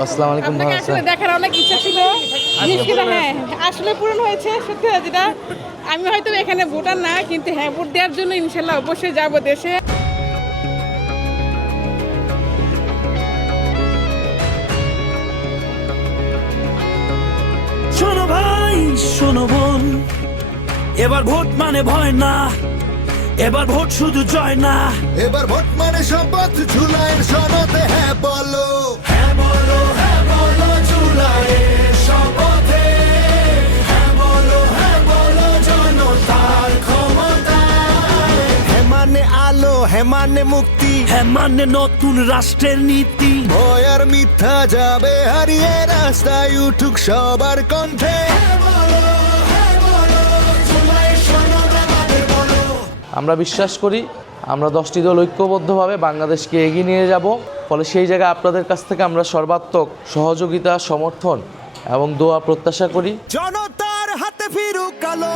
আসসালামু আলাইকুম। আপনাকে আসলে দেখার অনেক ইচ্ছা ছিল, জিনিসটা হ্যাঁ আসলে পূরণ হয়েছে। সত্যি যেটা আমি হয়তো এখানে ভোটার না, কিন্তু হ্যাঁ ভোট দেওয়ার জন্য ইনশাল্লাহ অবশ্যই যাব দেশে। শোনো ভাই শোনো বোন, এবার ভোট মানে ভয় না, এবার ভোট শুধু জয় না, এবার ভোট মানে শপথ, জুলাইয়ের সনদে হ্যাঁ বলো, হ্যাঁ বলো জুলাইয়ের শপথে, হ্যাঁ বলো জনতার ক্ষমতা, হ্যাঁ মানে আলো, হ্যাঁ মানে মুক্তি, হ্যাঁ মানে নতুন রাষ্ট্রের নীতি, ভয় আর মিথ্যা যাবে হারিয়ে, রাস্তায় উঠুক সবার কণ্ঠে। আমরা বিশ্বাস করি আমরা 10টি দল ঐক্যবদ্ধভাবে বাংলাদেশকে এগিয়ে নিয়ে যাব। ফলে সেই জায়গায় আপনাদের কাছ থেকে আমরা সর্বাত্মক সহযোগিতা, সমর্থন এবং দোয়া প্রত্যাশা করি। জনতার হাতে ফিরুক আলো।